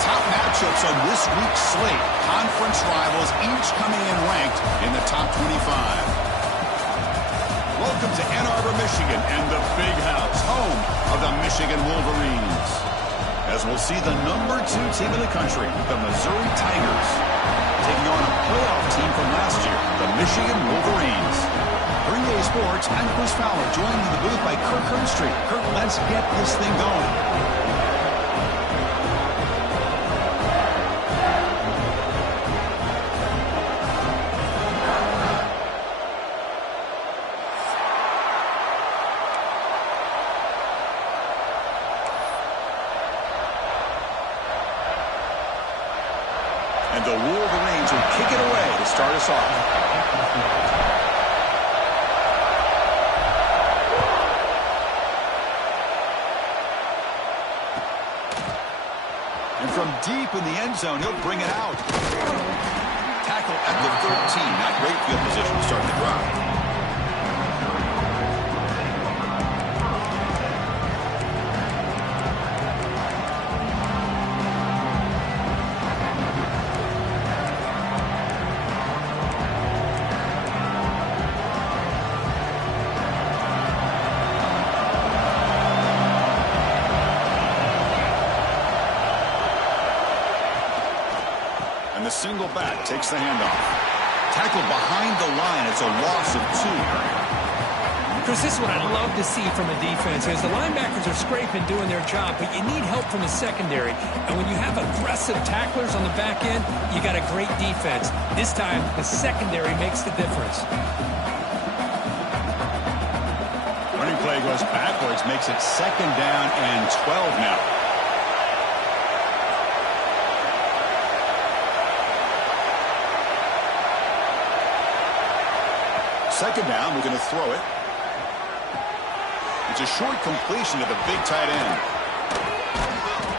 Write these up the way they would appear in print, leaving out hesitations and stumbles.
top matchups on this week's slate. Conference rivals, each coming in ranked in the top 25. Welcome to Ann Arbor, Michigan, and the Big House, home of the Michigan Wolverines. As we'll see the #2 team in the country, the Missouri Tigers, taking on a playoff team from last year, the Michigan Wolverines. For EA Sports, I'm Chris Fowler, joined in the booth by Kirk Herbstreit. Kirk, let's get this thing going. And the Wolverines will kick it away to start us off. And from deep in the end zone, he'll bring it out. Tackle at the 13. Not great field position to start the drive. And the single back takes the handoff. Tackled behind the line. It's a loss of 2. Chris, this is what I love to see from a defense is the linebackers are scraping, doing their job, but you need help from the secondary. And when you have aggressive tacklers on the back end, you got a great defense. This time, the secondary makes the difference. Running play goes backwards, makes it 2nd down and 12 now. Second down, we're going to throw it. It's a short completion to the big tight end.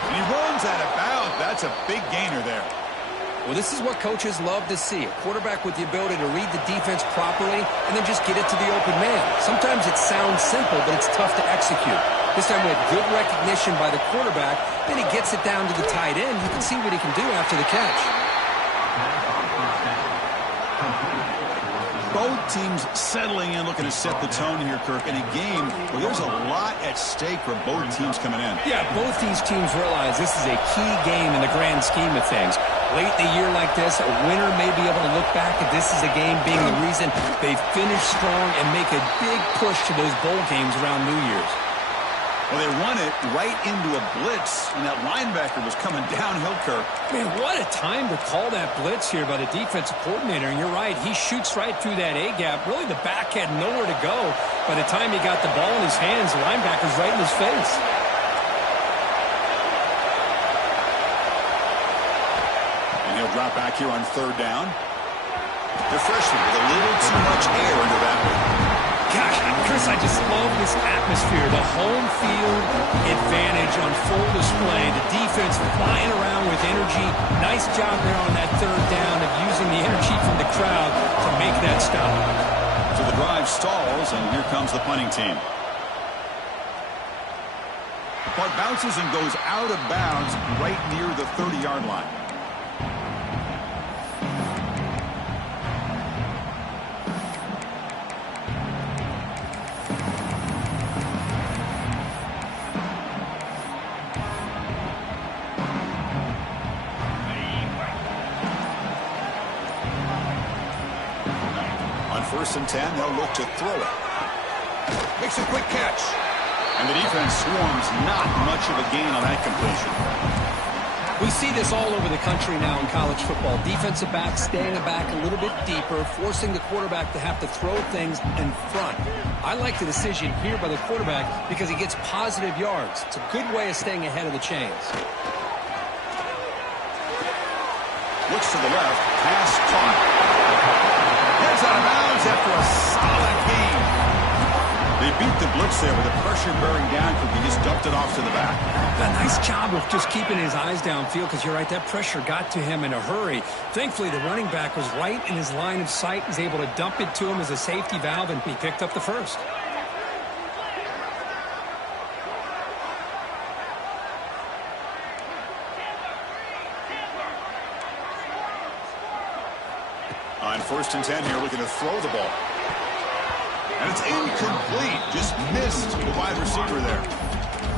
And he runs out of bounds. That's a big gainer there. Well, this is what coaches love to see. A quarterback with the ability to read the defense properly and then just get it to the open man. Sometimes it sounds simple, but it's tough to execute. This time we had good recognition by the quarterback. Then he gets it down to the tight end. You can see what he can do after the catch. Both teams settling in, looking to set the tone here, Kirk, in a game where there's a lot at stake for both teams coming in. Yeah, both these teams realize this is a key game in the grand scheme of things. Late in the year like this, a winner may be able to look back at this as a game being the reason they finish strong and make a big push to those bowl games around New Year's. Well, they run it right into a blitz, and that linebacker was coming downhill, Kirk. Man, what a time to call that blitz here by the defensive coordinator. And you're right, he shoots right through that A-gap. Really, the back had nowhere to go. By the time he got the ball in his hands, the linebacker's right in his face. And he'll drop back here on 3rd down. The freshman with a little too much air into that one. Gosh, Chris, I just love this atmosphere. The home field advantage on full display. The defense flying around with energy. Nice job there on that 3rd down of using the energy from the crowd to make that stop. So the drive stalls, and here comes the punting team. The punt bounces and goes out of bounds right near the 30-yard line. On 1st and 10, they'll look to throw it. Makes a quick catch. And the defense swarms, not much of a gain on that completion. We see this all over the country now in college football. Defensive backs staying back a little bit deeper, forcing the quarterback to have to throw things in front. I like the decision here by the quarterback because he gets positive yards. It's a good way of staying ahead of the chains. Looks to the left, pass caught. Heads out of bounds after a solid game. They beat the blitz there with the pressure bearing down because he just dumped it off to the back. A nice job of just keeping his eyes downfield because you're right, that pressure got to him in a hurry. Thankfully, the running back was right in his line of sight. He's able to dump it to him as a safety valve, and he picked up the first. line. 1st and 10 here, looking to throw the ball. And it's incomplete. Just missed the wide receiver there.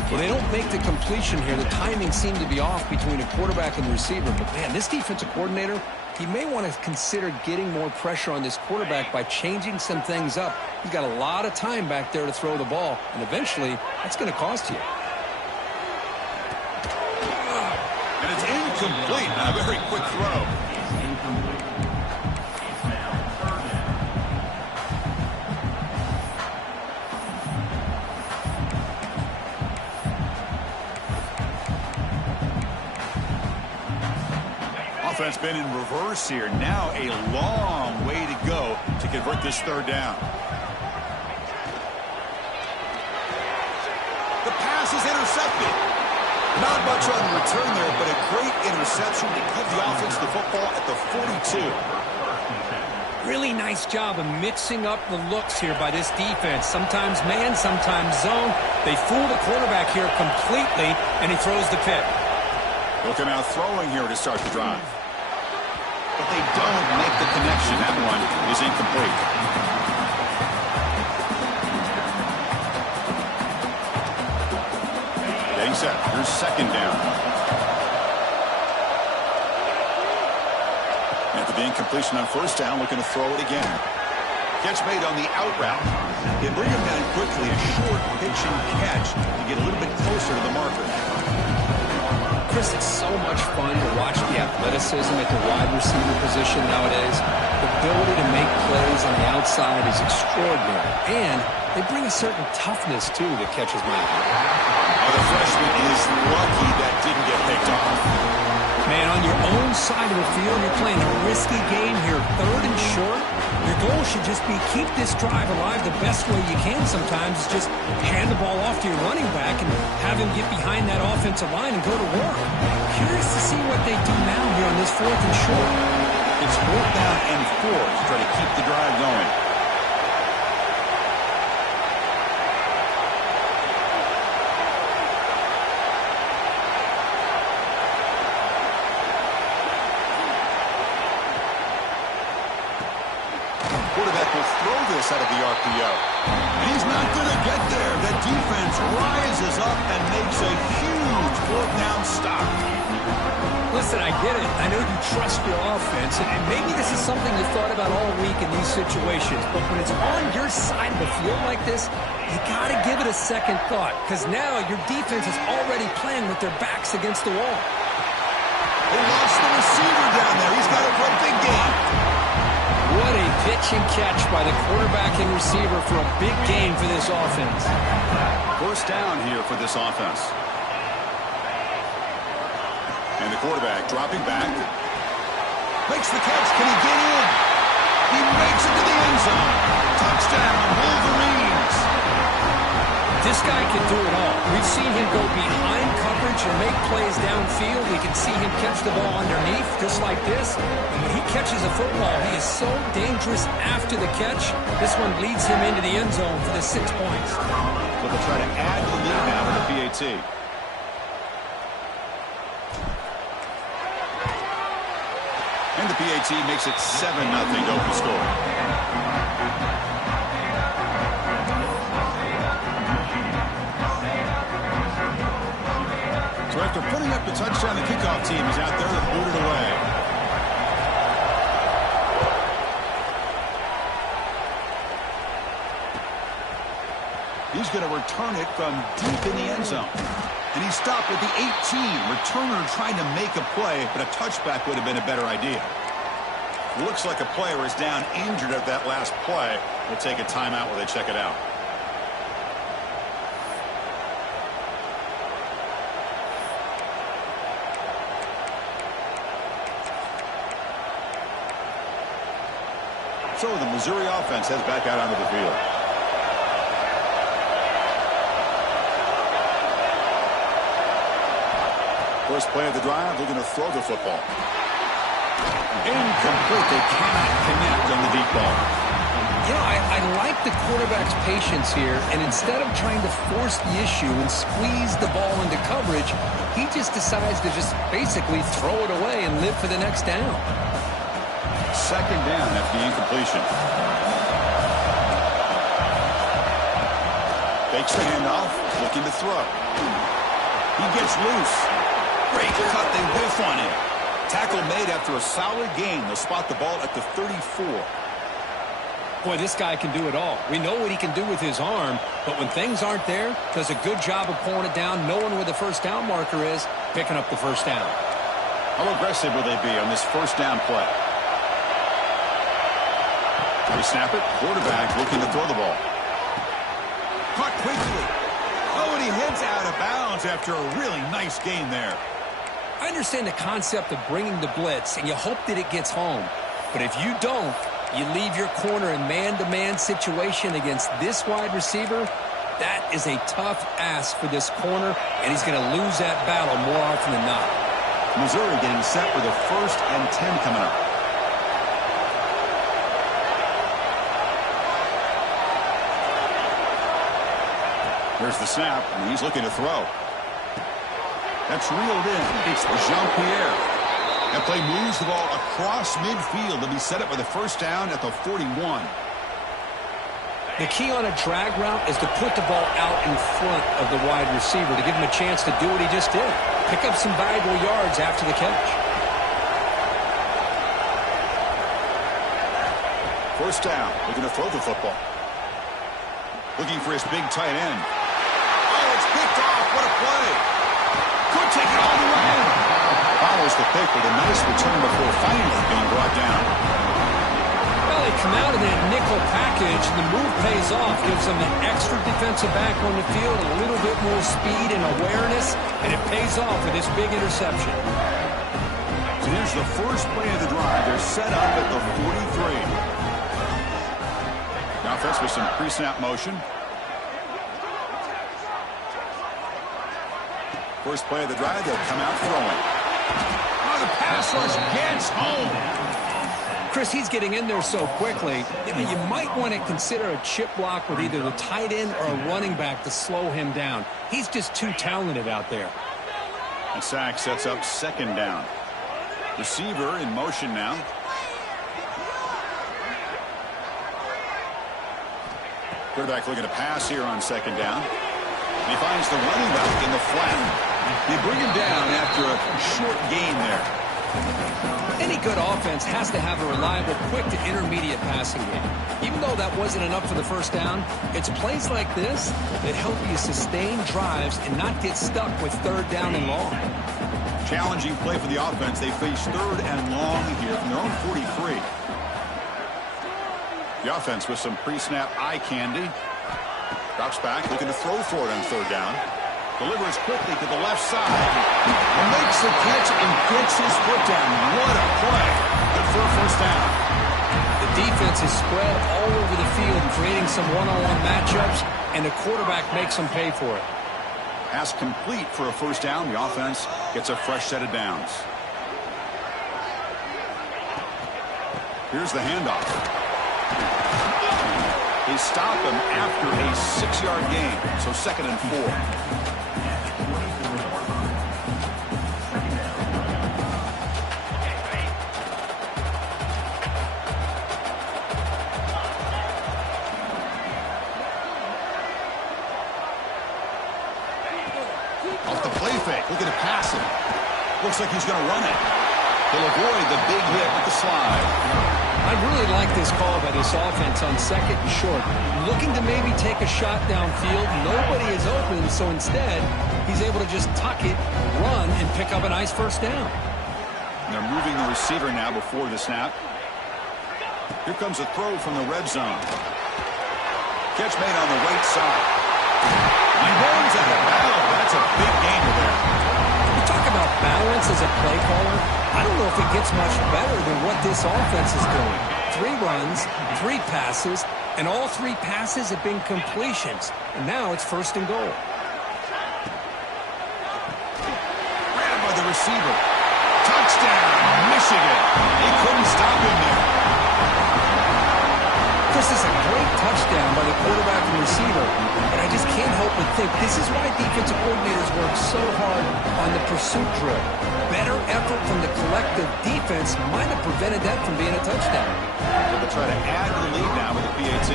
Well, they don't make the completion here. The timing seemed to be off between a quarterback and the receiver. But, man, this defensive coordinator, he may want to consider getting more pressure on this quarterback by changing some things up. He's got a lot of time back there to throw the ball, and eventually that's going to cost you. And it's incomplete on a very quick throw. Offense been in reverse here. Now a long way to go to convert this 3rd down. The pass is intercepted. Not much on the return there, but a great interception to give the offense the football at the 42. Really nice job of mixing up the looks here by this defense. Sometimes man, sometimes zone. They fool the quarterback here completely, and he throws the pick. Looking out throwing here to start the drive. But they don't make the connection. That one is incomplete. Getting set. Here's 2nd down. After the incompletion on 1st down, looking to throw it again. Catch made on the out route. They bring him down quickly. A short pitch and catch to get a little bit closer to the marker. Chris, it's so much fun to watch the athleticism at the wide receiver position nowadays. The ability to make plays on the outside is extraordinary. And they bring a certain toughness, too, that catches my eye. The freshman is lucky that didn't get picked off. Man, on your own side of the field, you're playing a risky game here. 3rd and short. Your goal should just be keep this drive alive the best way you can sometimes is just hand the ball off to your running back and have him get behind that offensive line and go to work. Curious to see what they do now here on this 4th and short. It's 4th down and 4 to try to keep the drive going. Out of the RPO. And he's not going to get there. The defense rises up and makes a huge 4th down stop. Listen, I get it. I know you trust your offense, and maybe this is something you thought about all week in these situations, but when it's on your side of the field like this, you got to give it a second thought, because now your defense is already playing with their backs against the wall. They lost the receiver down there. He's got to play big game. What a pitch and catch by the quarterback and receiver for a big game for this offense. 1st down here for this offense. And the quarterback dropping back. Makes the catch. Can he get in? He makes it to the end zone. Touchdown, Wolverines. This guy can do it all. We've seen him go behind coverage and make plays downfield. We can see him catch the ball underneath, just like this. And when he catches a football, he is so dangerous after the catch. This one leads him into the end zone for the 6 points. So they'll try to add the lead now with the PAT. And the PAT makes it 7-0 open score. So after putting up the touchdown, the kickoff team is out there to boot it away. He's going to return it from deep in the end zone. And he stopped at the 18. Returner trying to make a play, but a touchback would have been a better idea. Looks like a player is down injured at that last play. We'll take a timeout while they check it out. So the Missouri offense heads back out onto the field. First play of the drive, they're going to throw the football. Incomplete. They cannot connect on the deep ball. You know, I like the quarterback's patience here, and instead of trying to force the issue and squeeze the ball into coverage, he just decides to just basically throw it away and live for the next down. Second down after the incompletion. Fakes the handoff, looking to throw. He gets loose. Great cut, they whiff on him. Tackle made after a solid gain. They'll spot the ball at the 34. Boy, this guy can do it all. We know what he can do with his arm, but when things aren't there, does a good job of pulling it down, knowing where the first down marker is, picking up the first down. How aggressive will they be on this first down play? They snap it. Quarterback looking to throw the ball. Caught quickly. Oh, and he heads out of bounds after a really nice gain there. I understand the concept of bringing the blitz, and you hope that it gets home. But if you don't, you leave your corner in man-to-man situation against this wide receiver. That is a tough ask for this corner, and he's going to lose that battle more often than not. Missouri getting set for the 1st and 10 coming up. Here's the snap, and he's looking to throw. That's reeled in. It's Jean-Pierre. That play moves the ball across midfield. They'll be set up with a first down at the 41. The key on a drag route is to put the ball out in front of the wide receiver to give him a chance to do what he just did. Pick up some valuable yards after the catch. First down, looking to throw the football. Looking for his big tight end. Oh, it's picked off. What a play. Could take it all the way. Follows the pick with a nice return before finally being brought down. Well, they come out in that nickel package, and the move pays off. Gives them an extra defensive back on the field, a little bit more speed and awareness, and it pays off with this big interception. So here's the first play of the drive. They're set up at the 43. The offense with some pre-snap motion. First play of the drive, they'll come out throwing. Oh, the pass rush gets home. Chris, he's getting in there so quickly. You might want to consider a chip block with either the tight end or a running back to slow him down. He's just too talented out there. The sack sets up second down. Receiver in motion now. Quarterback looking to pass here on second down. And he finds the running back in the flat. They bring him down after a short gain there. Any good offense has to have a reliable, quick to intermediate passing game. Even though that wasn't enough for the first down, it's plays like this that help you sustain drives and not get stuck with third down and long. Challenging play for the offense. They face third and long here from their own 43. The offense with some pre-snap eye candy. Drops back, looking to throw for it on third down. Delivers quickly to the left side. And makes the catch and gets his foot down. What a play. Good for a first down. The defense is spread all over the field, creating some one-on-one matchups, and the quarterback makes them pay for it. Pass complete for a first down. The offense gets a fresh set of downs. Here's the handoff. They stop him after a 6-yard gain, so 2nd and 4. Off the play fake, looking to pass it. Looks like he's going to run it. He'll avoid the big hit with the slide. I really like this call by this offense on 2nd and short. Looking to maybe take a shot downfield. Nobody is open, so instead, he's able to just tuck it, run, and pick up a nice first down. And they're moving the receiver now before the snap. Here comes a throw from the red zone. Catch made on the right side. He runs out of bounds. That's a big gain there. You talk about balance as a play caller. I don't know if it gets much better than what this offense is doing. 3 runs, 3 passes, and all 3 passes have been completions. And now it's 1st and goal. Grabbed by the receiver. Touchdown, Michigan. They couldn't stop him there. This is a great touchdown by the quarterback and receiver, and I just can't help but think this is why defensive coordinators work so hard on the pursuit drill. Better effort from the collective defense might have prevented that from being a touchdown. So they'll try to add to the lead now with the PAT.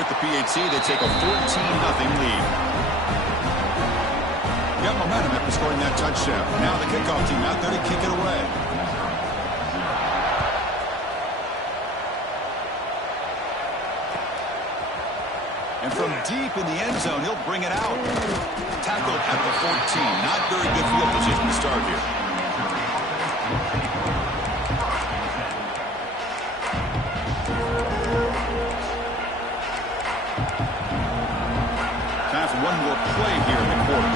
With the PAT, they take a 14-0 lead. Got momentum after scoring that touchdown. Now the kickoff team out there to kick it away. And from deep in the end zone, he'll bring it out. Tackled at the 14. Not very good field position to start here. Time for one more play here in the quarter.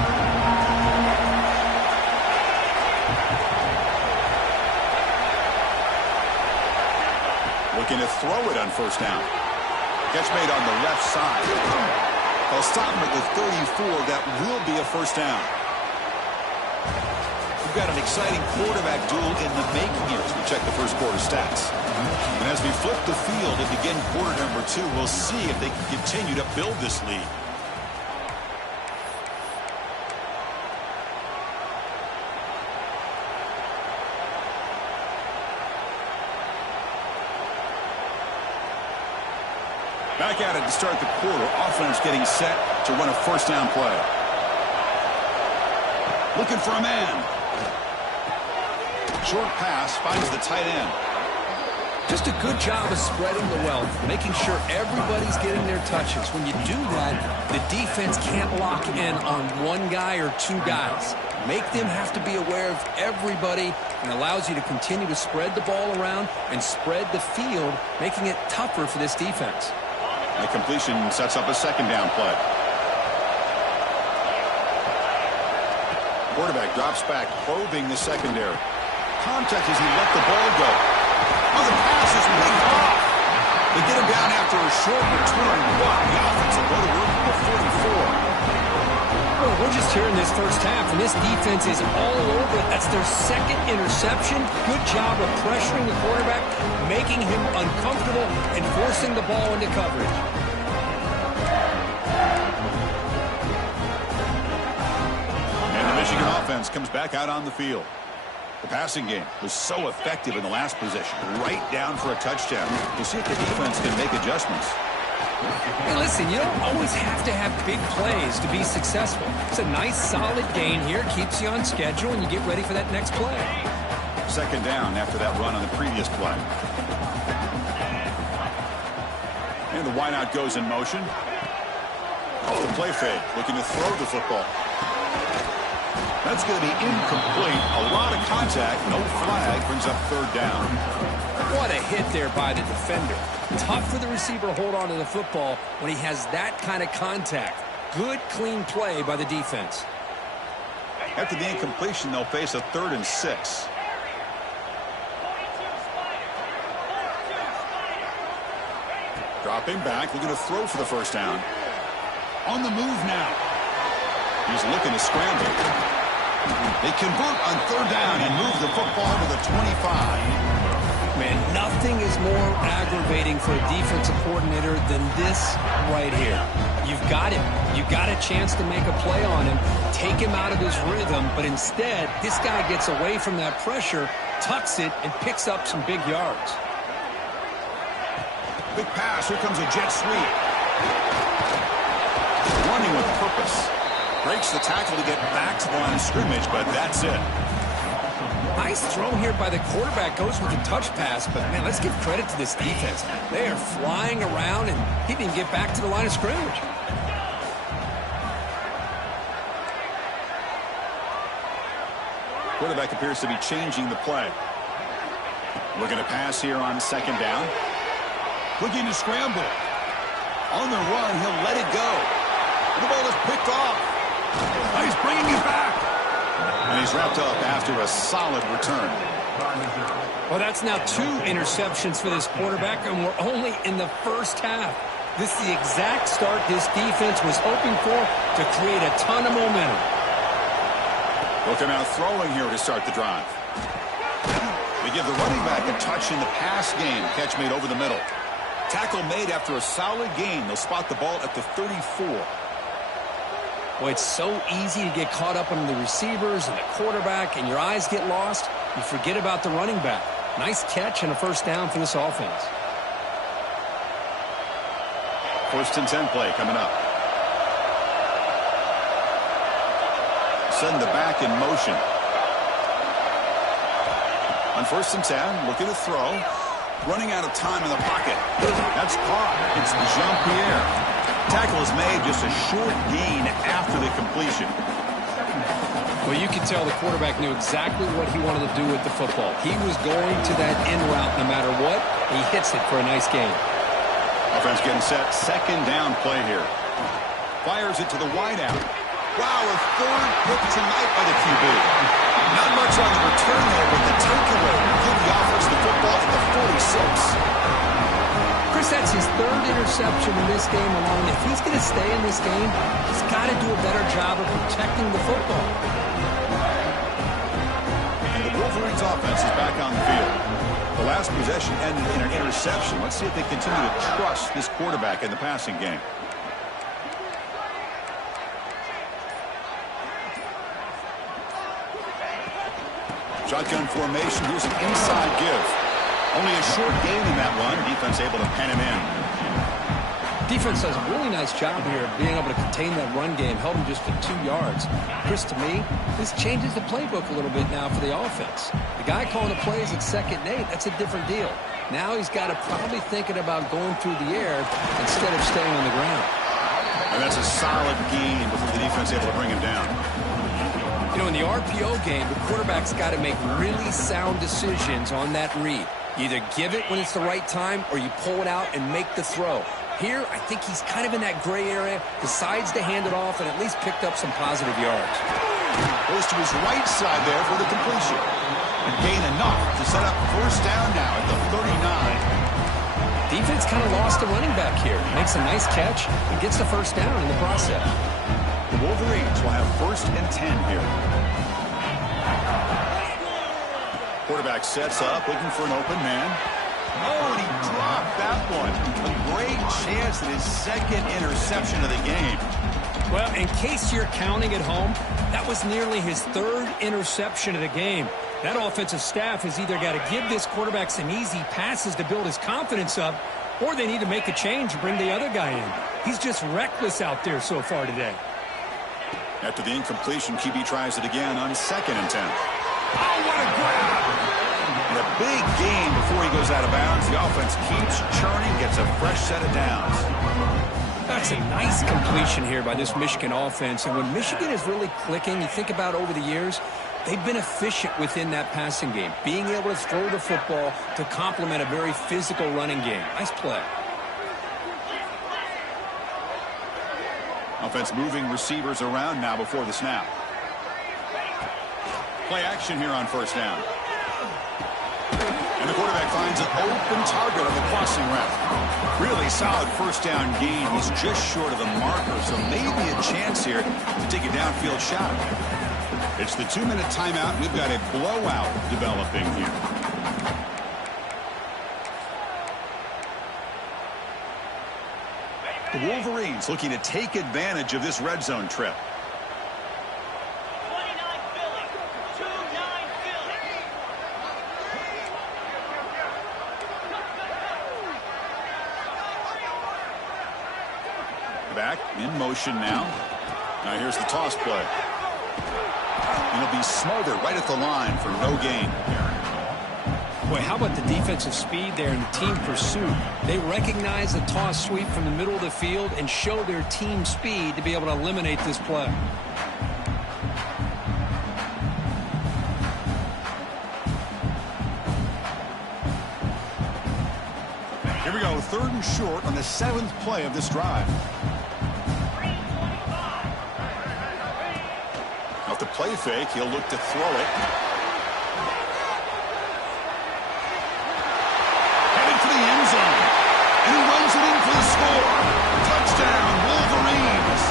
Looking to throw it on first down. Catch made on the left side. They'll stop him at the 34. That will be a first down. We've got an exciting quarterback duel in the making here as we check the first quarter stats. And as we flip the field and begin quarter number 2, we'll see if they can continue to build this lead. Back at it to start the quarter. Offense getting set to run a first down play. Looking for a man. Short pass finds the tight end. Just a good job of spreading the wealth, making sure everybody's getting their touches. When you do that, the defense can't lock in on one guy or two guys. Make them have to be aware of everybody, and allows you to continue to spread the ball around and spread the field, making it tougher for this defense. The completion sets up a second down play. Quarterback drops back, probing the secondary. Contact as he let the ball go. Oh, the pass is ripped off. They get him down after a short return. What? The offense will go to work at the 44. Well, we're just here in this first half, and this defense is all over it. That's their second interception. Good job of pressuring the quarterback, making him uncomfortable, and forcing the ball into coverage. And the Michigan offense comes back out on the field. The passing game was so effective in the last possession, right down for a touchdown. We'll see if the defense can make adjustments. Hey, listen, you don't always have to have big plays to be successful. It's a nice, solid gain here. Keeps you on schedule, and you get ready for that next play. Second down after that run on the previous play. And the wideout goes in motion. Off the play fake, looking to throw the football. That's going to be incomplete. A lot of contact, no flag, brings up third down. What a hit there by the defender. Tough for the receiver to hold on to the football when he has that kind of contact. Good, clean play by the defense. After the incompletion, they'll face a 3rd and 6. Dropping back, looking to throw for the first down. On the move now. He's looking to scramble. They convert on third down and move the football to the 25. Man, nothing is more aggravating for a defensive coordinator than this right here. You've got him. You've got a chance to make a play on him, take him out of his rhythm, but instead, this guy gets away from that pressure, tucks it, and picks up some big yards. Big pass. Here comes a jet sweep. Running with purpose. Breaks the tackle to get back to the line of scrimmage, but that's it. Nice throw here by the quarterback. Goes with a touch pass, but, man, let's give credit to this defense. They are flying around, and he didn't get back to the line of scrimmage. Quarterback appears to be changing the play. Looking to pass here on second down. Looking to scramble. On the run, he'll let it go. The ball is picked off. Oh, he's bringing it back. And he's wrapped up after a solid return. Well, that's now 2 interceptions for this quarterback, and we're only in the first half. This is the exact start this defense was hoping for to create a ton of momentum. Looking out throwing here to start the drive. They They give the running back a touch in the pass game. Catch made over the middle. Tackle made after a solid gain. They'll spot the ball at the 34. Well, it's so easy to get caught up on the receivers and the quarterback, and your eyes get lost. You forget about the running back. Nice catch and a first down for this offense. 1st and 10 play coming up. Send the back in motion. On 1st and 10, looking to throw. Running out of time in the pocket. That's caught. It's Jean-Pierre. Tackle is made, just a short gain after the completion. Well, you can tell the quarterback knew exactly what he wanted to do with the football. He was going to that in route no matter what. He hits it for a nice gain. Offense getting set. 2nd down play here. Fires it to the wideout. Wow, a 3rd pick tonight by the QB. Not much on the return there, but the takeaway give the offense the football at the 46. Chris, that's his 3rd interception in this game alone. If he's going to stay in this game, he's got to do a better job of protecting the football. And the Wolverines offense is back on the field. The last possession ended in an interception. Let's see if they continue to trust this quarterback in the passing game. Shotgun formation. Here's an inside give. Only a short gain in that one. Defense able to pen him in. Defense does a really nice job here of being able to contain that run game. Held him just to 2 yards. Chris, to me, this changes the playbook a little bit now for the offense. The guy calling the plays at 2nd and 8, that's a different deal. Now he's got to probably thinking about going through the air instead of staying on the ground. And that's a solid gain before the defense able to bring him down. You know, in the RPO game, the quarterback's got to make really sound decisions on that read. You either give it when it's the right time or you pull it out and make the throw. Here, I think he's kind of in that gray area, decides to hand it off and at least picked up some positive yards. Goes to his right side there for the completion. And gain enough to set up 1st down now at the 39. Defense kind of lost the running back here. Makes a nice catch and gets the 1st down in the process. The Wolverines will have 1st and 10 here. Quarterback sets up, looking for an open man. Oh, and he dropped that one. A great chance at his 2nd interception of the game. Well, in case you're counting at home, that was nearly his 3rd interception of the game. That offensive staff has either got to give this quarterback some easy passes to build his confidence up, or they need to make a change and bring the other guy in. He's just reckless out there so far today. After the incompletion, QB tries it again on 2nd and 10. Oh, what a grab! And a big gain before he goes out of bounds. The offense keeps churning, gets a fresh set of downs. That's a nice completion here by this Michigan offense. And when Michigan is really clicking, you think about over the years, they've been efficient within that passing game, being able to throw the football to complement a very physical running game. Nice play. Offense moving receivers around now before the snap. Play action here on 1st down. And the quarterback finds an open target on the crossing route. Really solid 1st down gain. He's just short of the marker, so maybe a chance here to take a downfield shot. It's the 2-minute timeout. We've got a blowout developing here. The Wolverines looking to take advantage of this red zone trip. Back in motion now. Now here's the toss play. And it'll be Smother right at the line for no gain. Boy, how about the defensive speed there and the team pursuit? They recognize the toss sweep from the middle of the field and show their team speed to be able to eliminate this play. Here we go, 3rd and short on the 7th play of this drive. Off the play fake, he'll look to throw it. Headed for the end zone. And he runs it in for the score. Touchdown, Wolverines.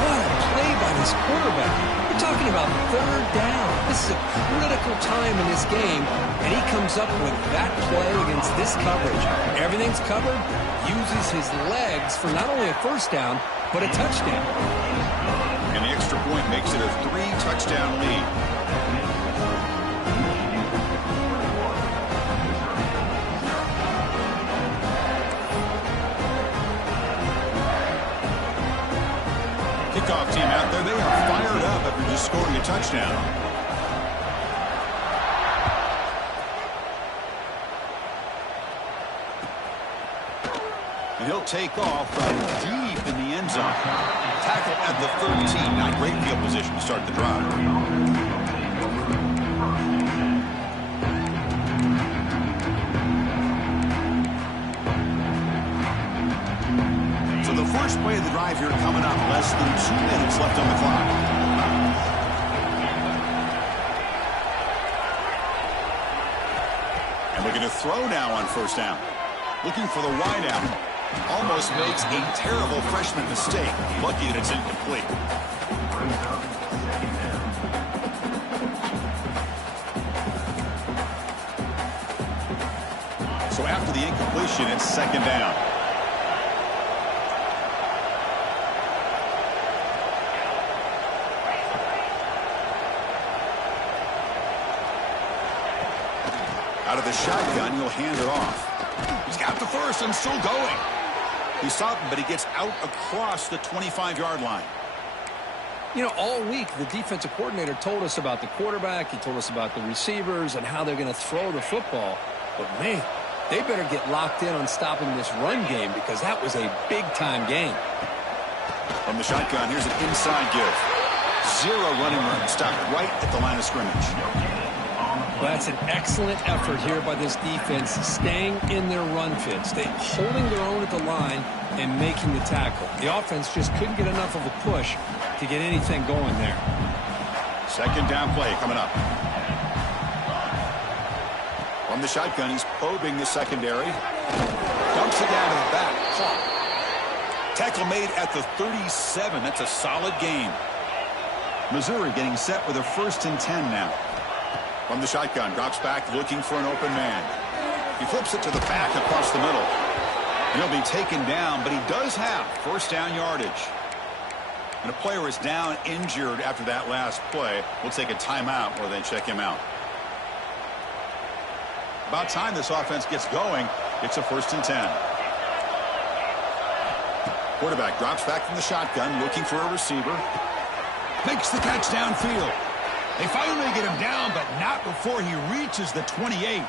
What a play by this quarterback. We're talking about 3rd down. This is a critical critical time in this game, and he comes up with that play against this coverage. Everything's covered, uses his legs for not only a first down, but a touchdown. And the extra point makes it a 3-touchdown lead. Kickoff team out there, they are fired up after just scoring a touchdown. And he'll take off from deep in the end zone. Tackle at the 13. Not great field position to start the drive. So the first play of the drive here coming up. Less than 2 minutes left on the clock. And looking to throw now on first down. Looking for the wideout. Almost makes a terrible freshman mistake. Lucky that it's incomplete. So after the incompletion, it's second down. Out of the shotgun, he'll hand it off. He's got the first and still going. He stopped him, but he gets out across the 25-yard line. You know, all week, the defensive coordinator told us about the quarterback. He told us about the receivers and how they're going to throw the football. But, man, they better get locked in on stopping this run game because that was a big-time game. From the shotgun, here's an inside give. 0 running room. Stopped right at the line of scrimmage. Well, that's an excellent effort here by this defense, staying in their run fits. They holding their own at the line and making the tackle. The offense just couldn't get enough of a push to get anything going there. Second down play coming up. From the shotgun, he's probing the secondary. Dumps it down to the back. Caught. Tackle made at the 37. That's a solid gain. Missouri getting set with a 1st and 10 now. From the shotgun, drops back looking for an open man. He flips it to the back across the middle. And he'll be taken down, but he does have first down yardage. And a player is down injured after that last play. We'll take a timeout or then check him out. About time this offense gets going. It's a 1st and 10. Quarterback drops back from the shotgun looking for a receiver. Makes the catch downfield. They finally get him down, but not before he reaches the 28.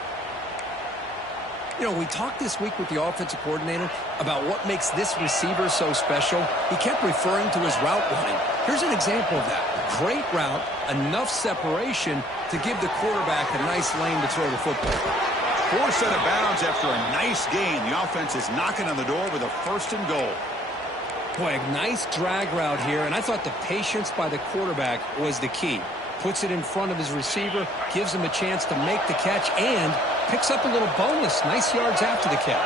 You know, we talked this week with the offensive coordinator about what makes this receiver so special. He kept referring to his route running. Here's an example of that. Great route, enough separation to give the quarterback a nice lane to throw the football. Forced out of bounds after a nice gain. The offense is knocking on the door with a 1st and goal. Boy, a nice drag route here, and I thought the patience by the quarterback was the key. Puts it in front of his receiver, gives him a chance to make the catch, and picks up a little bonus. Nice yards after the catch.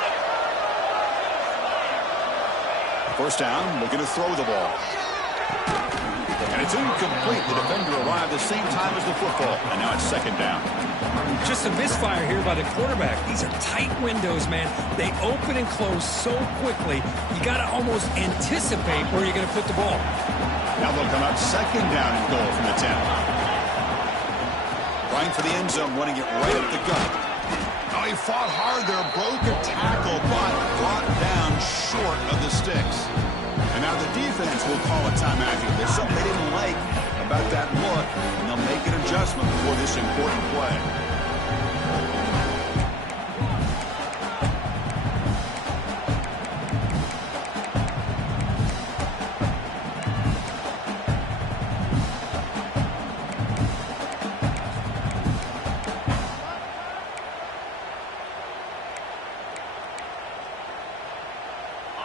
First down, looking to throw the ball. And it's incomplete. The defender arrived the same time as the football, and now it's second down. Just a misfire here by the quarterback. These are tight windows, man. They open and close so quickly, you got to almost anticipate where you're going to put the ball. Now they'll come out second down and goal from the 10. Trying for the end zone, running it right up the gut. Oh, he fought hard there, broke a tackle, but brought down short of the sticks. And now the defense will call a timeout here. There's something they didn't like about that look, and they'll make an adjustment for this important play.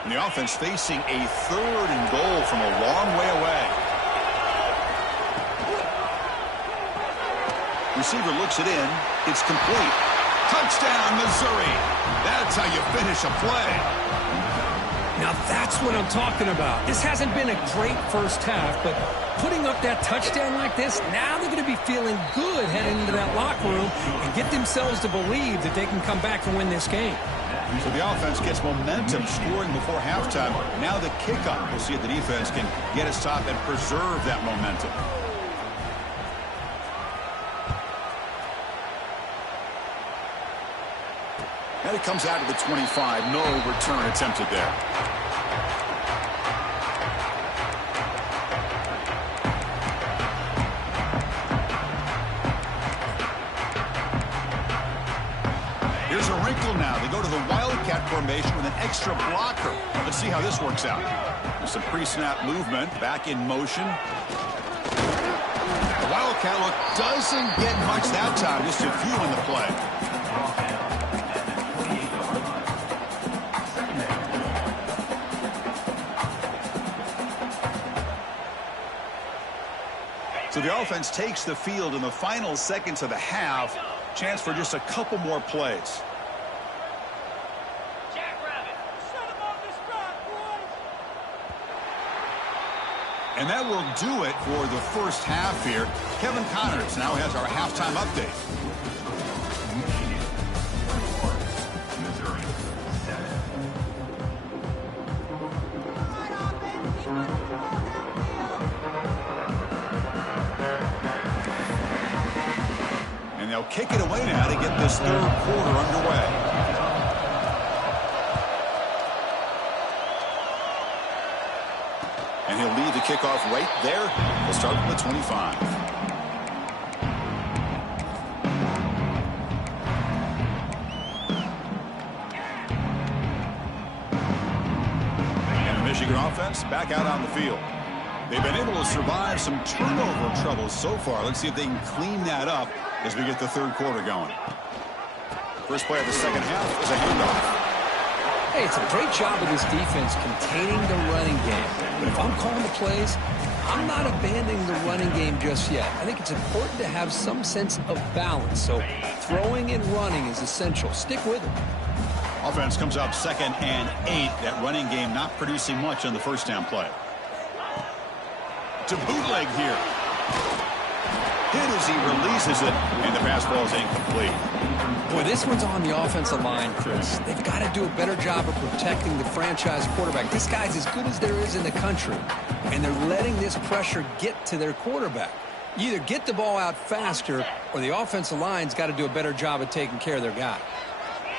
And the offense facing a 3rd and goal from a long way away. Receiver looks it in. It's complete. Touchdown, Missouri. That's how you finish a play. Now that's what I'm talking about. This hasn't been a great first half, but putting up that touchdown like this, now they're going to be feeling good heading into that locker room and get themselves to believe that they can come back and win this game. So the offense gets momentum scoring before halftime. Now the kickoff. We'll see if the defense can get a stop and preserve that momentum. And it comes out to the 25. No return attempted there. Here's a wrinkle now. They go to the Wildcat formation with an extra blocker. Let's see how this works out. There's some pre-snap movement. Back in motion. The Wildcat look doesn't get much that time. Just a few in the play. So the offense takes the field in the final seconds of the half. Chance for just a couple more plays. And that will do it for the first half here. Kevin Connors now has our halftime update. And they'll kick it away now to get this third quarter underway. And he'll lead the kickoff right there. We'll start from the 25. And the Michigan offense back out on the field. They've been able to survive some turnover troubles so far. Let's see if they can clean that up as we get the third quarter going. First play of the second half is a handoff. Hey, it's a great job of this defense containing the running game. But if I'm calling the plays, I'm not abandoning the running game just yet. I think it's important to have some sense of balance. So throwing and running is essential. Stick with it. Offense comes up 2nd and 8. That running game not producing much on the first down play. To bootleg here. Hit as he releases it, and the pass ball is incomplete. Boy, this one's on the offensive line, Chris. They've got to do a better job of protecting the franchise quarterback. This guy's as good as there is in the country, and they're letting this pressure get to their quarterback. You either get the ball out faster, or the offensive line's got to do a better job of taking care of their guy.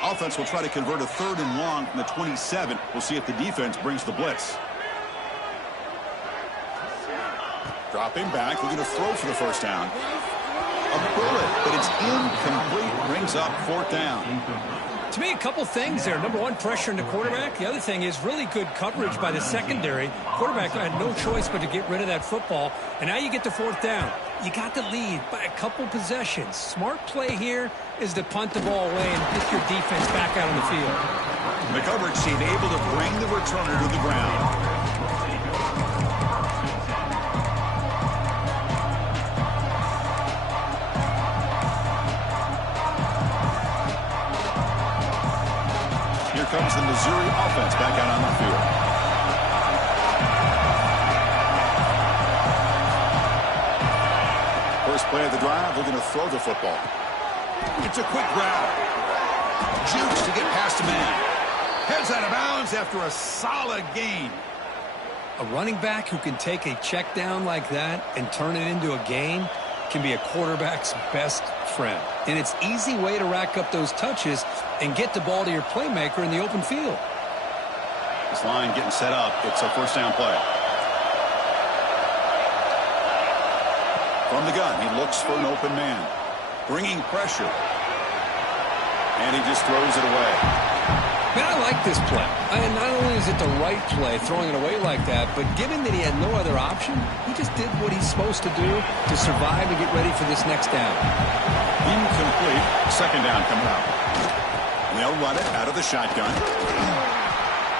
Offense will try to convert a 3rd and long from the 27. We'll see if the defense brings the blitz. Dropping back, looking to throw for the first down. A bullet, but it's incomplete. Brings up 4th down. To me, a couple things there. Number one, pressure in the quarterback. The other thing is really good coverage by the secondary. Quarterback had no choice but to get rid of that football. And now you get to 4th down. You got the lead by a couple possessions. Smart play here is to punt the ball away and get your defense back out on the field. The coverage team able to bring the returner to the ground. Comes the Missouri offense back out on the field. First play of the drive, we're going to throw the football. It's a quick grab. Jukes to get past a man. Heads out of bounds after a solid gain. A running back who can take a check down like that and turn it into a gain can be a quarterback's best friend. And it's an easy way to rack up those touches and get the ball to your playmaker in the open field. This line getting set up. It's a first down play. From the gun, he looks for an open man. Bringing pressure. And he just throws it away. Man, I like this play. And not only is it the right play, throwing it away like that, but given that he had no other option, he just did what he's supposed to do to survive and get ready for this next down. Incomplete. Second down coming up. They'll run it out of the shotgun.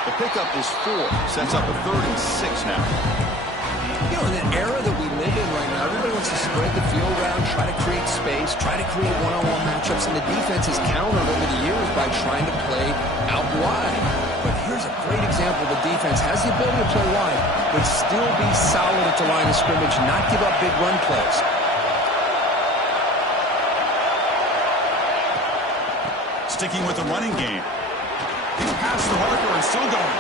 The pickup is 4. Sets up a 3rd and 6 now. You know, in the era that we live in right now, everybody wants to spread the field around, try to create space, try to create one-on-one matchups, and the defense has countered over the years by trying to play out wide. But here's Here's a great example. The defense has the ability to play wide, but still be solid at the line of scrimmage, not give up big run plays. Sticking with the running game. He's past the marker and still going.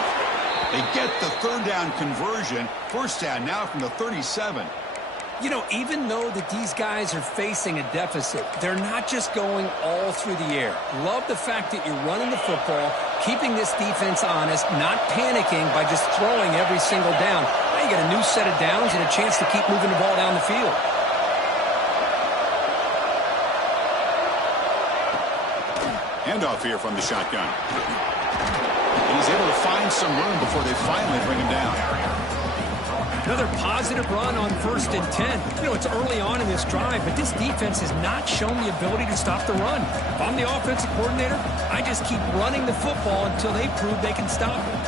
They get the third down conversion. First down now from the 37. You know, even though that these guys are facing a deficit, they're not just going all through the air. Love the fact that you're running the football, keeping this defense honest, not panicking by just throwing every single down. Now you got a new set of downs and a chance to keep moving the ball down the field. Handoff here from the shotgun. And he's able to find some room before they finally bring him down. Another positive run on 1st and 10. You know, it's early on in this drive, but this defense has not shown the ability to stop the run. If I'm the offensive coordinator, I just keep running the football until they prove they can stop it.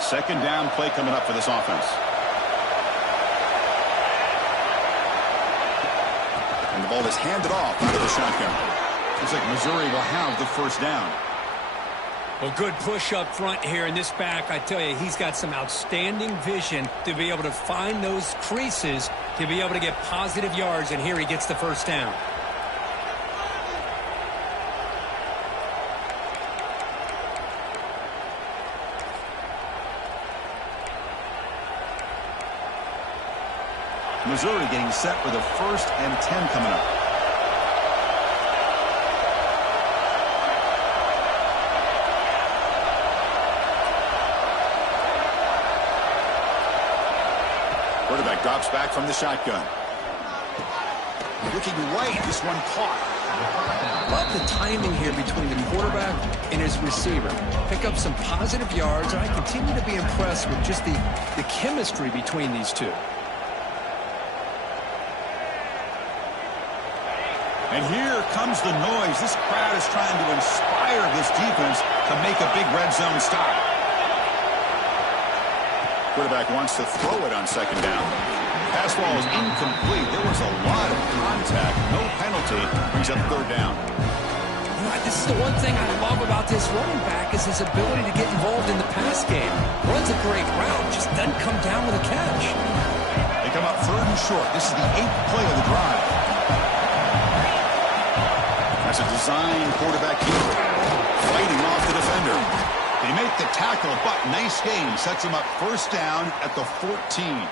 Second down play coming up for this offense. And the ball is handed off out of the shotgun. Looks like Missouri will have the first down. Well, good push up front here in this back. I tell you, he's got some outstanding vision to be able to find those creases, to be able to get positive yards, and here he gets the first down. Missouri getting set for the 1st and 10 coming up. Quarterback drops back from the shotgun. Looking right, this one caught. Love the timing here between the quarterback and his receiver. Pick up some positive yards, and I continue to be impressed with just the chemistry between these two. And here comes the noise. This crowd is trying to inspire this defense to make a big red zone stop. Quarterback wants to throw it on second down. Pass ball is incomplete. There was a lot of contact. No penalty. Brings up third down. You know, this is the one thing I love about this running back is his ability to get involved in the pass game. Runs a great route, just doesn't come down with a catch. They come up 3rd and short. This is the 8th play of the drive. That's a design quarterback keeper. Fighting off the defender. They make the tackle, but nice game. Sets them up first down at the 14.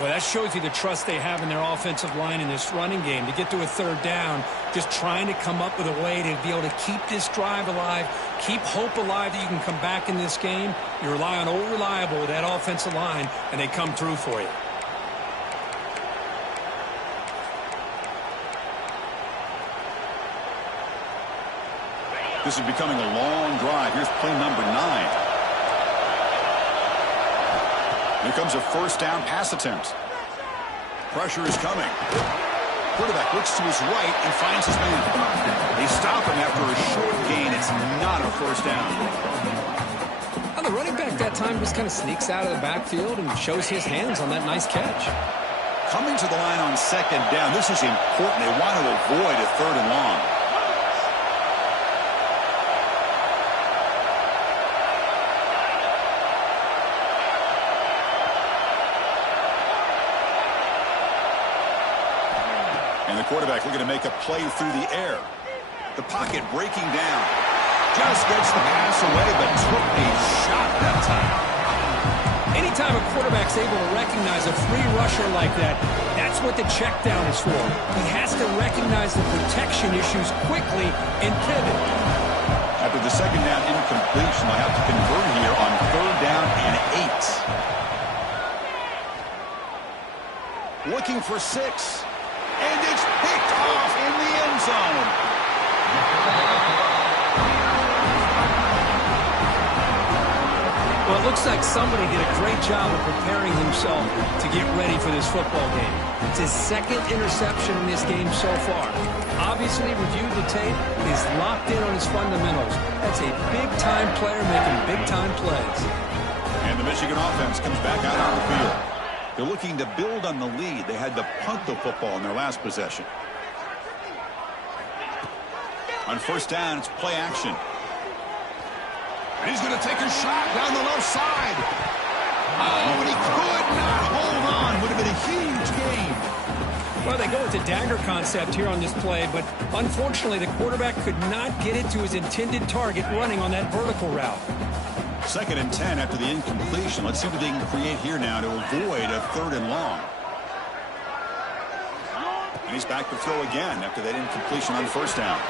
Well, that shows you the trust they have in their offensive line in this running game. To get to a third down, just trying to come up with a way to be able to keep this drive alive, keep hope alive that you can come back in this game. You rely on Old Reliable with that offensive line, and they come through for you. This is becoming a long drive. Here's play number 9. Here comes a first down pass attempt. Pressure is coming. Quarterback looks to his right and finds his man. They stop him after a short gain. It's not a first down. Well, the running back that time just kind of sneaks out of the backfield and shows his hands on that nice catch. Coming to the line on second down. This is important. They want to avoid a 3rd and long. And the quarterback looking to make a play through the air. The pocket breaking down. Just gets the pass away, but took a shot that time. Anytime a quarterback's able to recognize a free rusher like that, that's what the check down is for. He has to recognize the protection issues quickly and pivot. After the second down incompletion, they'll have to convert here on 3rd down and 8. Looking for 6. And it's picked off in the end zone. Well, it looks like somebody did a great job of preparing himself to get ready for this football game. It's his 2nd interception in this game so far. Obviously reviewed the tape. He's locked in on his fundamentals. That's a big-time player making big-time plays. And the Michigan offense comes back out on the field. They're looking to build on the lead. They had to punt the football in their last possession. On first down, it's play action. And he's going to take a shot down the left side. Oh, and he could not hold on. Would have been a huge gain. Well, they go with the dagger concept here on this play, but unfortunately the quarterback could not get it to his intended target running on that vertical route. 2nd and 10 after the incompletion. Let's see what they can create here now to avoid a 3rd and long. And he's back to throw again after that incompletion on first down.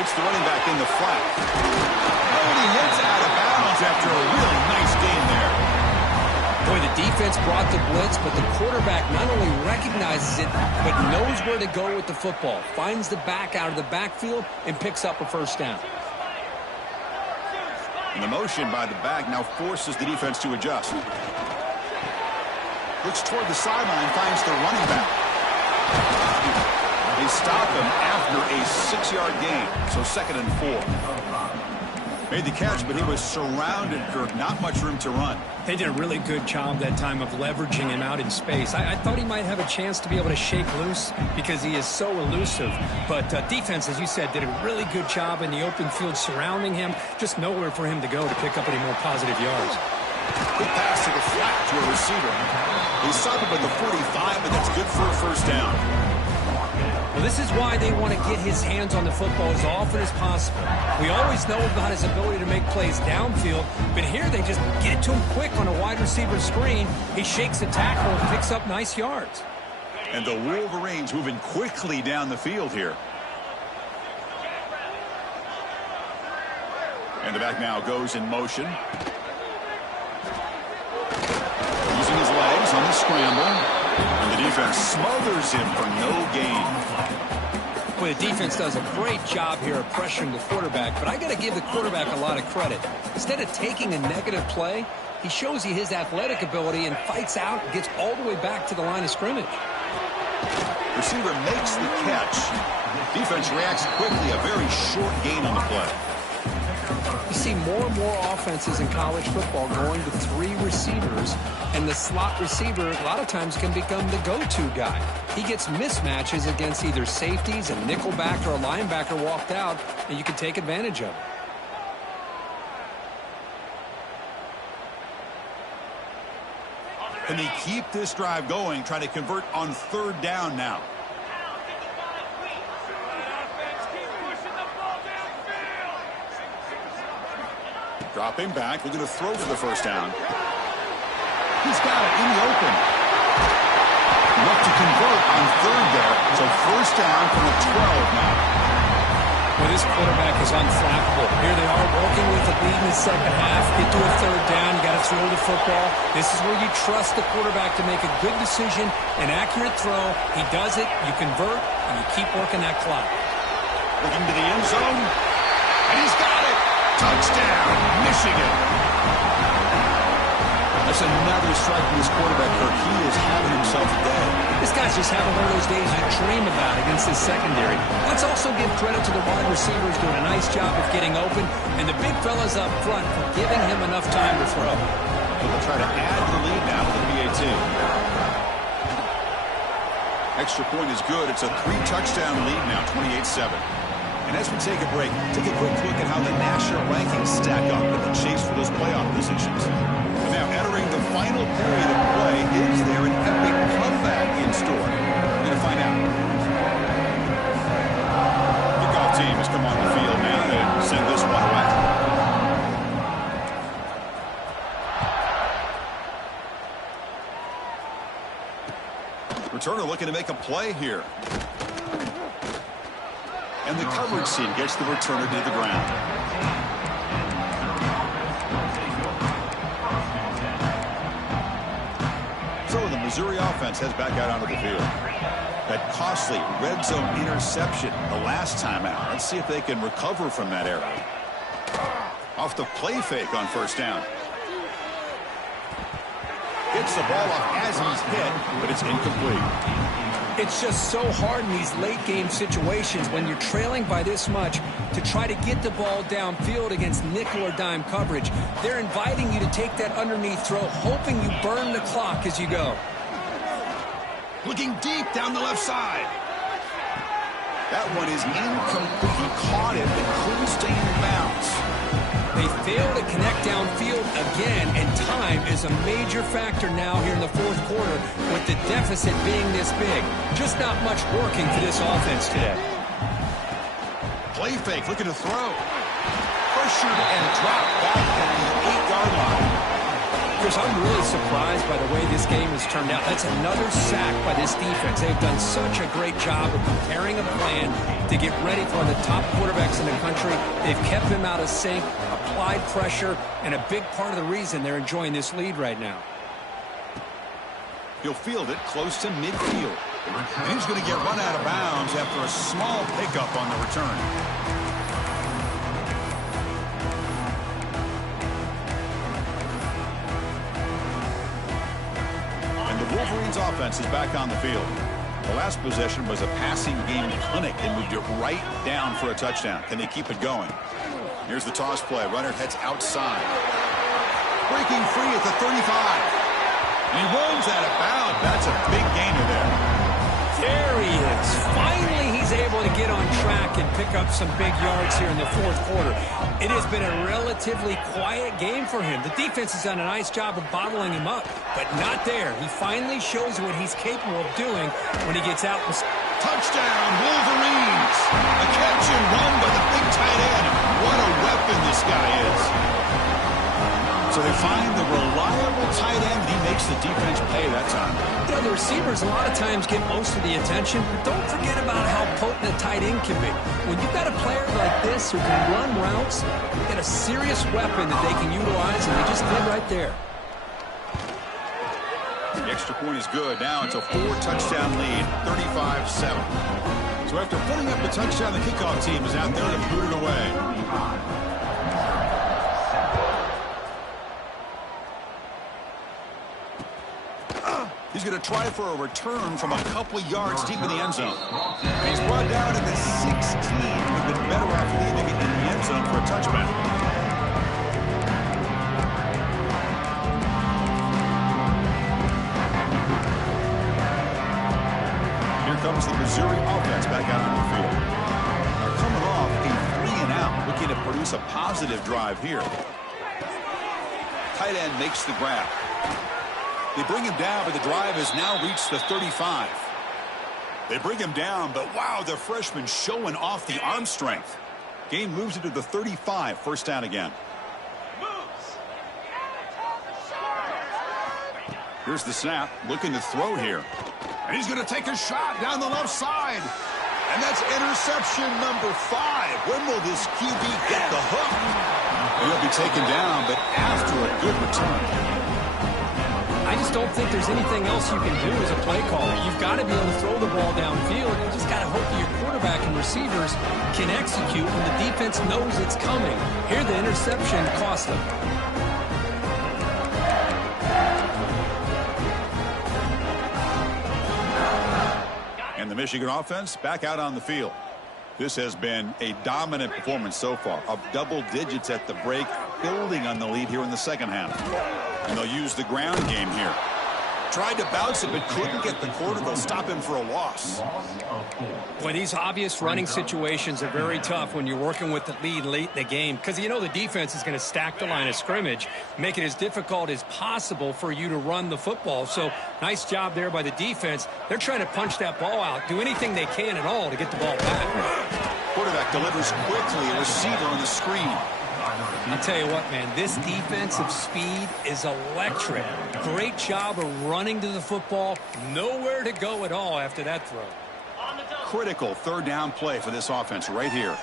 It's the running back in the flat. Oh, and he hits out of bounds after a really nice gain there. Boy, the defense brought the blitz, but the quarterback not only recognizes it, but knows where to go with the football. Finds the back out of the backfield and picks up a first down. And the motion by the back now forces the defense to adjust. Looks toward the sideline, finds the running back. They stop him after a 6-yard gain, so 2nd and 4. Made the catch, but he was surrounded, Kirk. Not much room to run. They did a really good job that time of leveraging him out in space. I thought he might have a chance to be able to shake loose because he is so elusive. But defense, as you said, did a really good job in the open field surrounding him. Just nowhere for him to go to pick up any more positive yards. Good pass to the flat to a receiver. He stopped him at the 45, and that's good for a first down. Well, this is why they want to get his hands on the football as often as possible. We always know about his ability to make plays downfield, but here they just get it to him quick on a wide receiver screen. He shakes the tackle and picks up nice yards. And the Wolverines moving quickly down the field here. And the back now goes in motion. Using his legs on the scramble. And the defense smothers him for no gain. Well, the defense does a great job here of pressuring the quarterback, but I got to give the quarterback a lot of credit. Instead of taking a negative play, he shows you his athletic ability and fights out and gets all the way back to the line of scrimmage. Receiver makes the catch. Defense reacts quickly, a very short gain on the play. You see more and more offenses in college football going to 3 receivers, and the slot receiver a lot of times can become the go-to guy. He gets mismatches against either safeties, a nickelback, or a linebacker walked out, and you can take advantage of it. Can they keep this drive going, trying to convert on 3rd down now? Dropping back, looking to throw for the first down. He's got it in the open. Enough to convert on 3rd there, so first down from the 12 now. Well, this quarterback is unflappable. Here they are working with the lead in the second half. Get to a 3rd down, you got to throw the football. This is where you trust the quarterback to make a good decision, an accurate throw. He does it, you convert, and you keep working that clock. Looking to the end zone, and he's got it. Touchdown, Michigan. That's another strike from this quarterback, Kirk. He is having himself a day. This guy's just having one of those days you dream about against his secondary. Let's also give credit to the wide receivers doing a nice job of getting open, and the big fellas up front for giving him enough time to throw. They'll try to add to the lead now with the PAT. Extra point is good. It's a 3-touchdown lead now, 28-7. And as we take a break, take a quick look at how the national rankings stack up in the chase for those playoff positions. And now entering the final period of play, is there an epic comeback in store? We're going to find out. The golf team has come on the field now to send this one away. Returner looking to make a play here. And the coverage scene gets the returner to the ground. So the Missouri offense heads back out onto the field. That costly red zone interception the last time out. Let's see if they can recover from that error. Off the play fake on first down. Gets the ball off as he's hit, but it's incomplete. It's just so hard in these late-game situations when you're trailing by this much to try to get the ball downfield against nickel or dime coverage. They're inviting you to take that underneath throw, hoping you burn the clock as you go. Looking deep down the left side. That one is incomplete. He caught it and couldn't stay in bounds. They fail to connect downfield again, and time is a major factor now here in the fourth quarter with the deficit being this big. Just not much working for this offense today. Play fake, looking to throw. Pressured and dropped back at the 8-yard line. Chris, I'm really surprised by the way this game has turned out. That's another sack by this defense. They've done such a great job of preparing a plan to get ready for one of the top quarterbacks in the country. They've kept him out of sync, applied pressure, and a big part of the reason they're enjoying this lead right now. He'll field it close to midfield. And he's going to get run out of bounds after a small pickup on the return. Wolverines offense is back on the field. The last possession was a passing game clinic. They moved it right down for a touchdown. Can they keep it going? Here's the toss play. Runner heads outside. Breaking free at the 35. And he runs out of bounds. That's a big gainer there. There he is. Finally, he's able to get on track and pick up some big yards here in the fourth quarter. It has been a relatively quiet game for him. The defense has done a nice job of bottling him up, but not there. He finally shows what he's capable of doing when he gets out. Touchdown, Wolverines. A catch and run by the big tight end. What a weapon this guy is. So they find the reliable tight end. He makes the defense pay that time. You know, the receivers a lot of times get most of the attention, but don't forget about how potent a tight end can be. When you've got a player like this who can run routes, you get a serious weapon that they can utilize, and they just did right there. The extra point is good. Now it's a 4-touchdown lead, 35-7. So after putting up the touchdown, the kickoff team is out there to boot it away. He's going to try for a return from a couple of yards deep in the end zone. And he's brought down in the 16. We've been better off leaving it in the end zone for a touchback. Here comes the Missouri offense back out on the field. They're coming off a 3-and-out, looking to produce a positive drive here. Tight end makes the grab. They bring him down, but the drive has now reached the 35. They bring him down, but wow, the freshman showing off the arm strength. Game moves it to the 35, first down again. Here's the snap, looking to throw here. And he's going to take a shot down the left side. And that's interception number 5. When will this QB get the hook? He'll be taken down, but after a good return. I just don't think there's anything else you can do as a play caller. You've got to be able to throw the ball downfield. You just got to hope that your quarterback and receivers can execute when the defense knows it's coming. Here, the interception cost them. And the Michigan offense back out on the field. This has been a dominant performance so far, of double digits at the break, building on the lead here in the second half. And they'll use the ground game here. Tried to bounce it, but couldn't get the quarter. They'll stop him for a loss. Boy, these obvious running situations are very tough when you're working with the lead late in the game, because you know the defense is going to stack the line of scrimmage, make it as difficult as possible for you to run the football. So nice job there by the defense. They're trying to punch that ball out, do anything they can at all to get the ball back. Quarterback delivers quickly, a receiver on the screen. I'll tell you what, man, this defensive speed is electric. Great job of running to the football. Nowhere to go at all after that throw. Critical third down play for this offense right here.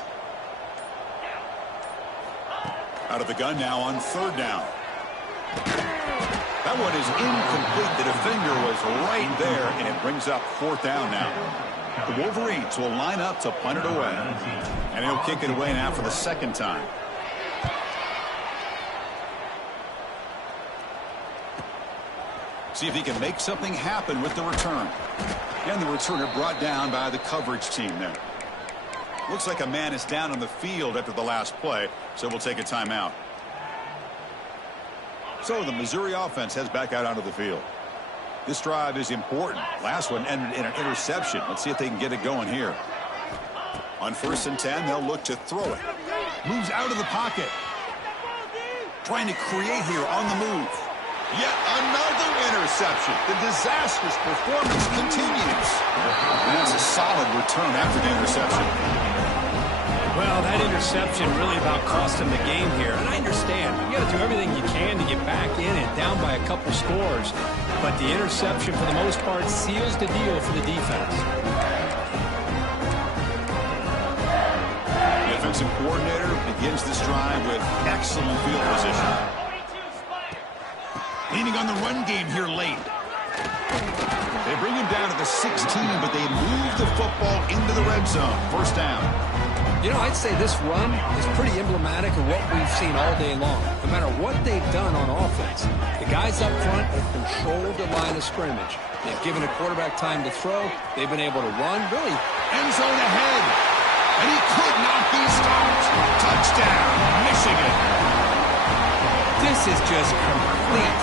Out of the gun now on third down. That one is incomplete. The defender was right there, and it brings up fourth down now. The Wolverines will line up to punt it away. And he'll kick it away now for the second time. See if he can make something happen with the return. And the returner brought down by the coverage team there. Looks like a man is down on the field after the last play, so we'll take a timeout. So the Missouri offense heads back out onto the field. This drive is important. Last one ended in an interception. Let's see if they can get it going here. On 1st and 10, they'll look to throw it. Moves out of the pocket. Trying to create here on the move. Yet another interception. The disastrous performance continues. And that's a solid return after the interception. Well, that interception really about cost him the game here. And I understand. You got to do everything you can to get back in and down by a couple scores. But the interception, for the most part, seals the deal for the defense. The offensive coordinator begins this drive with excellent field position. Leaning on the run game here late. They bring him down to the 16, but they move the football into the red zone. 1st down. You know, I'd say this run is pretty emblematic of what we've seen all day long. No matter what they've done on offense, the guys up front have controlled the line of scrimmage. They've given a quarterback time to throw. They've been able to run, really. End zone ahead. And he could not be stopped. Touchdown, Michigan. This is just complete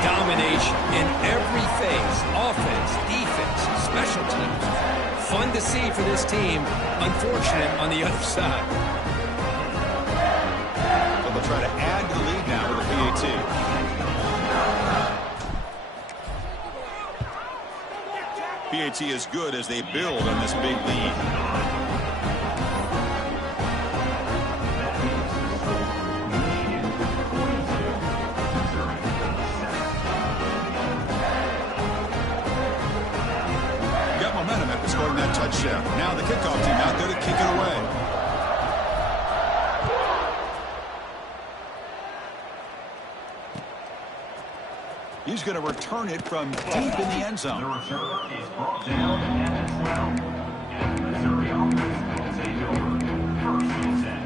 domination in every phase. Offense, defense, special teams. Fun to see for this team. Unfortunate on the other side. But they'll try to add to the lead now with a PAT. PAT is good as they build on this big lead. Scoring that touchdown. Now the kickoff team out there to kick it away. He's going to return it from deep in the end zone. The return is brought down at 12. And the Missouri offense will take over 1st and 10.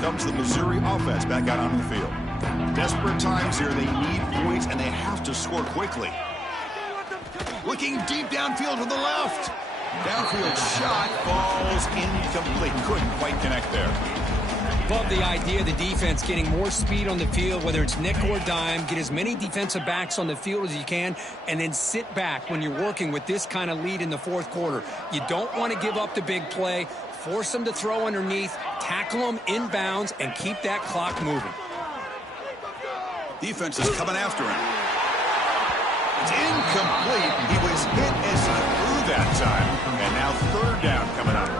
Comes the Missouri offense back out onto the field. Desperate times here. They need points, and they have to score quickly. Looking deep downfield to the left. Downfield shot falls incomplete. Couldn't quite connect there. Love the idea of the defense getting more speed on the field, whether it's nickel or dime. Get as many defensive backs on the field as you can, and then sit back when you're working with this kind of lead in the 4th quarter. You don't want to give up the big play. Force them to throw underneath, tackle them inbounds, and keep that clock moving. Defense is coming after him. It's incomplete. He was hit as he threw that time. And now 3rd down coming up.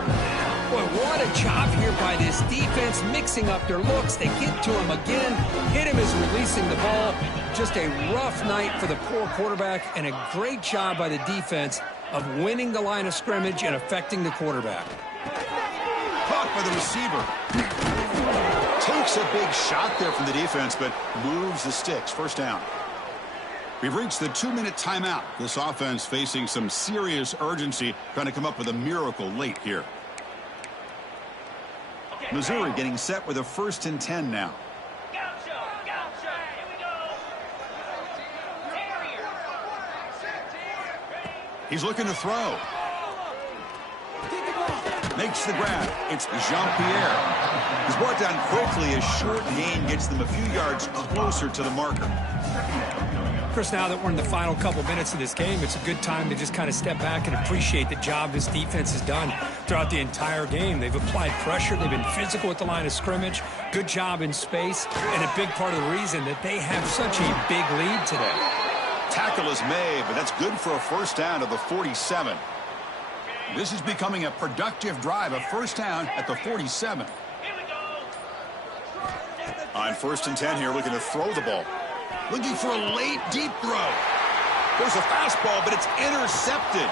Boy, what a job here by this defense, mixing up their looks. They get to him again, hit him as releasing the ball. Just a rough night for the poor quarterback, and a great job by the defense of winning the line of scrimmage and affecting the quarterback. Caught by the receiver. Takes a big shot there from the defense, but moves the sticks. 1st down. We've reached the 2-minute timeout. This offense facing some serious urgency, trying to come up with a miracle late here. Missouri getting set with a 1st and 10 now. He's looking to throw. Makes the grab. It's Jean-Pierre. He's brought down quickly as short gain gets them a few yards closer to the marker. Chris, now that we're in the final couple minutes of this game, it's a good time to just kind of step back and appreciate the job this defense has done throughout the entire game. They've applied pressure. They've been physical at the line of scrimmage. Good job in space, and a big part of the reason that they have such a big lead today. Tackle is made, but that's good for a 1st down to the 47. This is becoming a productive drive, a 1st down at the 47. On 1st and 10 here, looking to throw the ball. Looking for a late, deep throw. There's a fastball, but it's intercepted.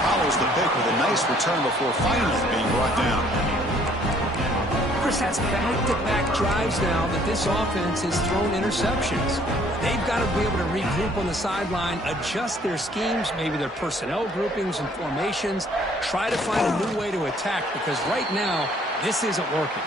Follows the pick with a nice return before finally being brought down. Chris, that's back-to-back drives now that this offense has thrown interceptions. They've got to be able to regroup on the sideline, adjust their schemes, maybe their personnel groupings and formations, try to find a new way to attack, because right now, this isn't working.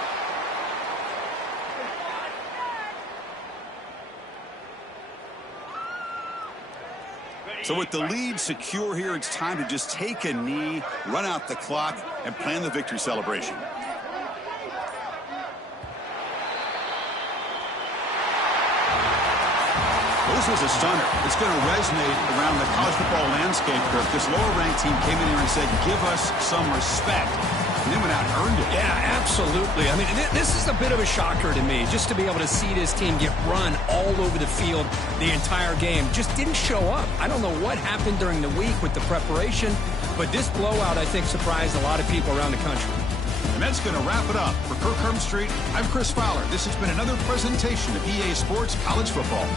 So with the lead secure here, it's time to just take a knee, run out the clock, and plan the victory celebration. This was a stunner. It's going to resonate around the college football landscape, Kirk. This lower-ranked team came in here and said, give us some respect. And they went out and earned it. Yeah, absolutely. I mean, this is a bit of a shocker to me, just to be able to see this team get run all over the field the entire game. Just didn't show up. I don't know what happened during the week with the preparation, but this blowout, I think, surprised a lot of people around the country. And that's going to wrap it up. For Kirk Herbstreit, I'm Chris Fowler. This has been another presentation of EA Sports College Football.